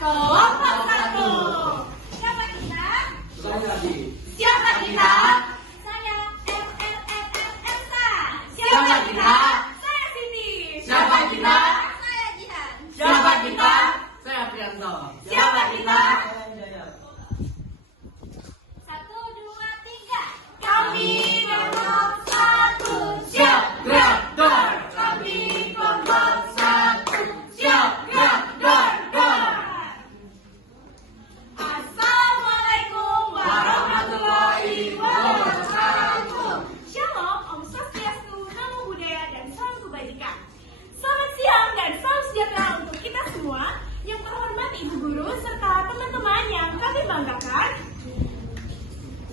kelompok satu. Siapa kita? Saya Di. Siapa kita? Saya Elsa. Siapa kita? Saya Siti. Siapa kita? Saya Jihan. Siapa kita? Saya Prianto. Siapa kita? Saya Jaya. 1, 2, 3. Kami kelompok satu. Siap gerak dor. Kami kelompok satu. Siap gerak dor dor. Assalamualaikum warahmatullahi wabarakatuh. Shalom, Om Swastiastu, Namo Buddhaya, dan salam kebajikan. Selamat siang dan salam sejahtera untuk kita semua. Yang terhormat Ibu Guru serta teman-teman yang kami banggakan.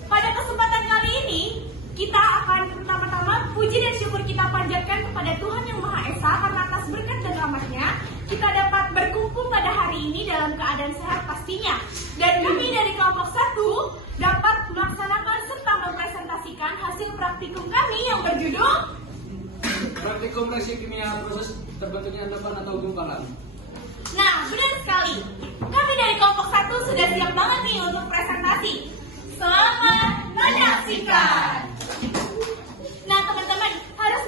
Pada kesempatan kali ini, kita akan pertama-tama puji dan syukur kita panjatkan kepada Tuhan Yang Maha Esa karena atas berkat dan rahmat-Nya kita dapat berkumpul pada hari ini dalam keadaan sehat pastinya. Dan kami dari kelompok 1 dapat melaksanakan serta mempresentasikan hasil praktikum kami yang berjudul Praktikum reaksi kimia proses terbentuknya endapan atau gumpalan. Nah, benar sekali. Kami dari kelompok 1 sudah siap banget nih untuk presentasi. Selamat menyaksikan. Nah, teman-teman, harus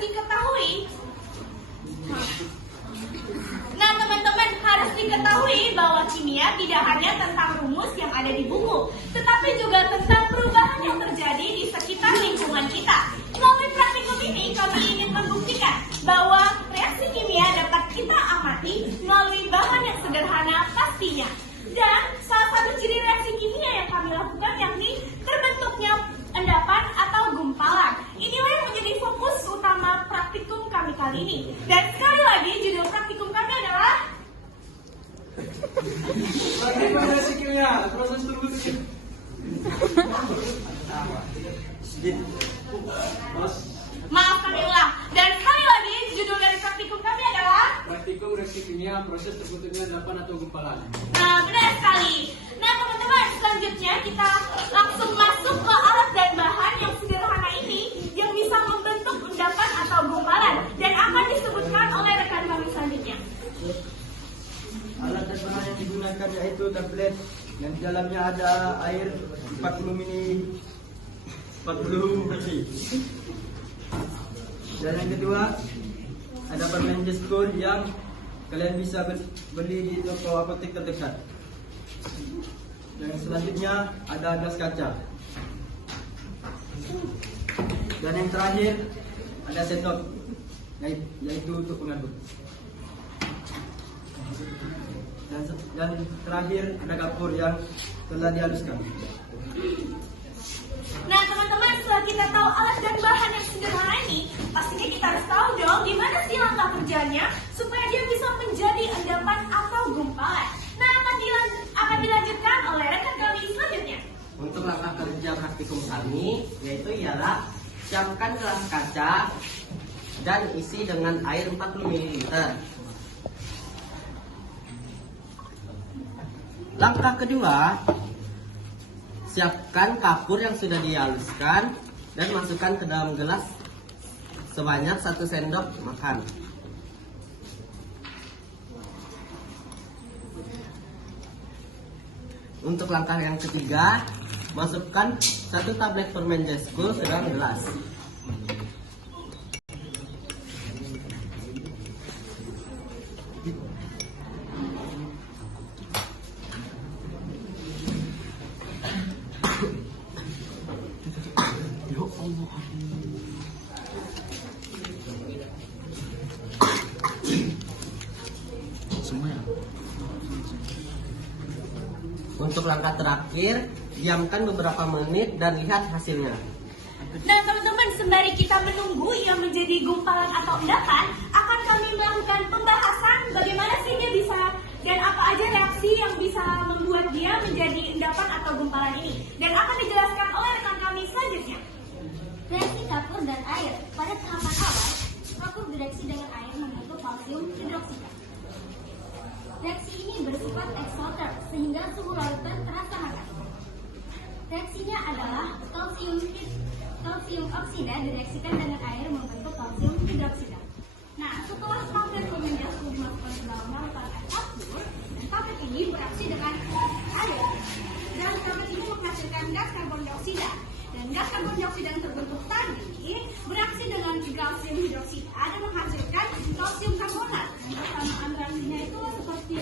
diketahui bahwa kimia tidak hanya tentang rumus yang ada di buku, tetapi juga tentang perubahan yang terjadi di sekitar lingkungan kita. Melalui praktikum ini, kami ingin membuktikan bahwa reaksi kimia dapat kita amati melalui bahan yang sederhana pastinya. Dan salah satu ciri reaksi kimia yang kami lakukan yakni terbentuknya endapan atau gumpalan. Inilah yang menjadi fokus utama praktikum kami kali ini. Dan sekali lagi, judul praktikum kami adalah Praktikum reaksi kimia proses terbentuknya. Maaf, kami ulang. Dan sekali lagi, judul dari praktikum kami adalah Praktikum reaksi kimia proses terbentuknya endapan atau gumpalan. Nah, benar sekali. Nah, teman-teman, selanjutnya kita langsung masuk ke alat dan bahan yang sederhana ini yang bisa membentuk endapan atau gumpalan dan akan disebutkan oleh rekan kami selanjutnya. Alat dan bahan yang digunakan yaitu tablet yang di dalamnya ada air 40 mili. Dan yang kedua ada permen geskul yang kalian bisa beli di toko apotek terdekat. Dan selanjutnya ada gelas kaca. Dan yang terakhir ada sendok yaitu untuk pengaduk. Dan terakhir ada kapur yang telah dihaluskan. Nah, teman-teman, setelah kita tahu alat dan bahan yang sederhana ini, pastinya kita harus tahu dong gimana sih langkah kerjanya supaya dia bisa menjadi endapan atau gumpalan. Nah, akan dilanjutkan oleh rekan kami selanjutnya. Untuk langkah kerja praktikum kami yaitu ialah siapkan gelas kaca dan isi dengan air 40 ml. Langkah kedua, siapkan kapur yang sudah dihaluskan dan masukkan ke dalam gelas sebanyak 1 sendok makan. Untuk langkah yang ketiga, masukkan 1 tablet permen geskul ke dalam gelas. Untuk langkah terakhir, diamkan beberapa menit dan lihat hasilnya. Nah, teman-teman, sembari kita menunggu ia menjadi gumpalan atau endapan, akan kami melakukan pembahasan bagaimana sih dia bisa dan apa aja reaksi yang bisa membuat dia menjadi endapan atau gumpalan ini. Dan akan dijelaskan oleh rekan kami selanjutnya. Reaksi kapur dan air. Pada tahapan awal, kapur bereaksi dengan air membentuk kalsium hidroksida. Reaksi ini bersifat eksoter sehingga suhu lautan terasa hangat. Reaksinya adalah kalsium oksida direaksikan dengan air membentuk kalsium hidroksida. Nah, setelah tablet permen geskul dimasukkan ke dalam larutan air kapur, tablet ini bereaksi dengan dioksida. Dan gas karbon dioksida yang terbentuk tadi bereaksi dengan kalsium hidroksida dan menghasilkan kalsium karbonat. Dan persamaan reaksinya itu seperti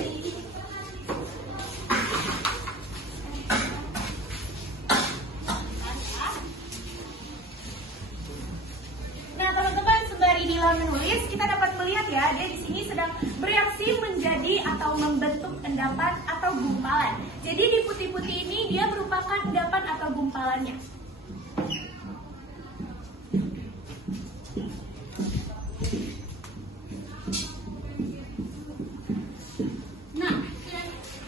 Nah, teman-teman, sembari Dila menulis, kita dapat melihat ya, dia di sini sedang bereaksi menjadi atau membentuk endapan atau gumpalan. Jadi di putih-putih ini dia merupakan endapan atau gumpalannya.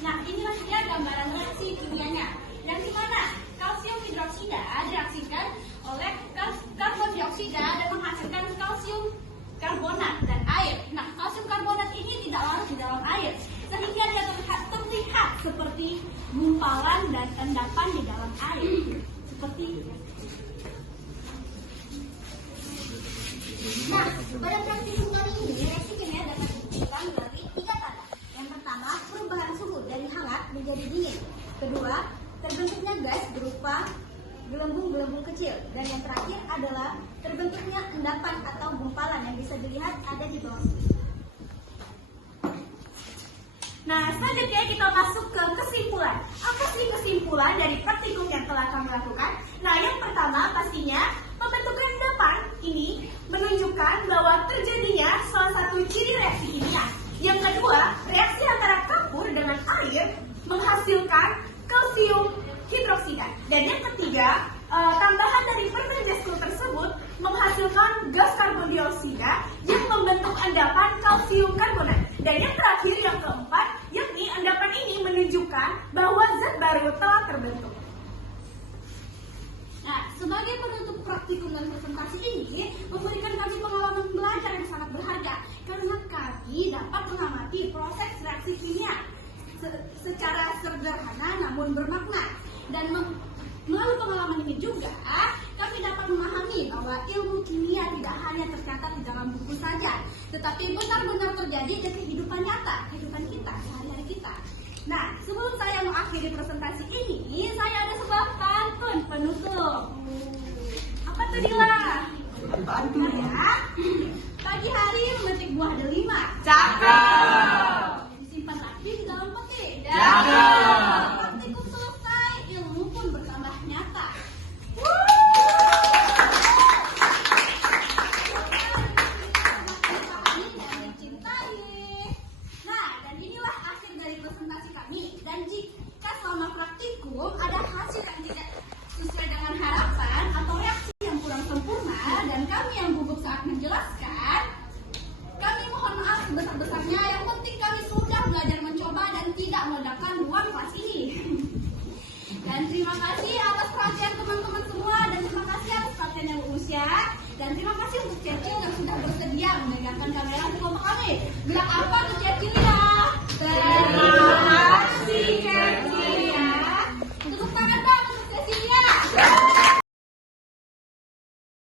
Nah, inilah dia gambaran reaksi kimianya. Yang dimana kalsium hidroksida direaksikan oleh karbon dioksida dan menghasilkan kalsium karbonat dan air. Nah, kalsium karbonat ini tidak larut di dalam air, sehingga dia terlihat seperti gumpalan dan endapan di dalam air. Seperti itu. Nah, pada reaksi tunggal ini, reaksi kimia dapat dibuktikan melalui 3 tanda. Yang pertama, perubahan suhu dari hangat menjadi dingin. Kedua, terbentuknya gas berupa gelembung-gelembung kecil. Dan yang terakhir adalah terbentuknya endapan atau gumpalan yang bisa dilihat ada di bawah sini. Nah, selanjutnya kita masuk ke kesimpulan. Apa sih kesimpulan dari praktikum yang telah kami lakukan? Nah, yang pertama pastinya pembentukan endapan ini menunjukkan bahwa terjadinya salah satu ciri reaksi kimia. Yang kedua, reaksi antara kapur dengan air menghasilkan kalsium hidroksida. Dan yang ketiga, tambahan dari permen gas tersebut menghasilkan gas karbon dioksida yang membentuk endapan kalsium karbonat. Dan yang terakhir, yang keempat, yakni endapan ini menunjukkan bahwa zat baru telah terbentuk. Nah, sebagai penutup praktikum dan presentasi ini memberikan kami pengalaman belajar yang sangat berharga karena kami dapat mengamati proses reaksi kimia secara sederhana namun bermakna. Dan melalui pengalaman ini juga kami dapat memahami bahwa ilmu kimia tidak hanya tercatat di dalam buku saja, tetapi benar-benar terjadi di kehidupan nyata, kehidupan kita, sehari-hari kita. Nah, sebelum saya mengakhiri presentasi ini, saya ada sebuah pantun penutup. Apa tuh, Dila? Pantun ya. Pagi hari memetik buah delima. Cakep. Disimpan lagi di dalam peti. Cakep. Praktikum selesai, ilmu pun bertambah nyata. Nah, dan inilah akhir dari presentasi kami. Dan jika selama praktikum ada hasil yang tidak sesuai dengan harapan atau reaksi yang kurang sempurna dan kami yang gugup saat menjelaskan, kami mohon maaf sebesar-besarnya. Yang penting kami sudah belajar mencoba dan tidak meledakkan ruang kelas ini. Dan terima kasih atas perhatian teman-teman semua, dan terima kasih atas perhatian yang berusia, dan terima kasih untuk Cece yang sudah bersedia memegangkan kamera di kelompok kami. Bilang apa tuh, Cece?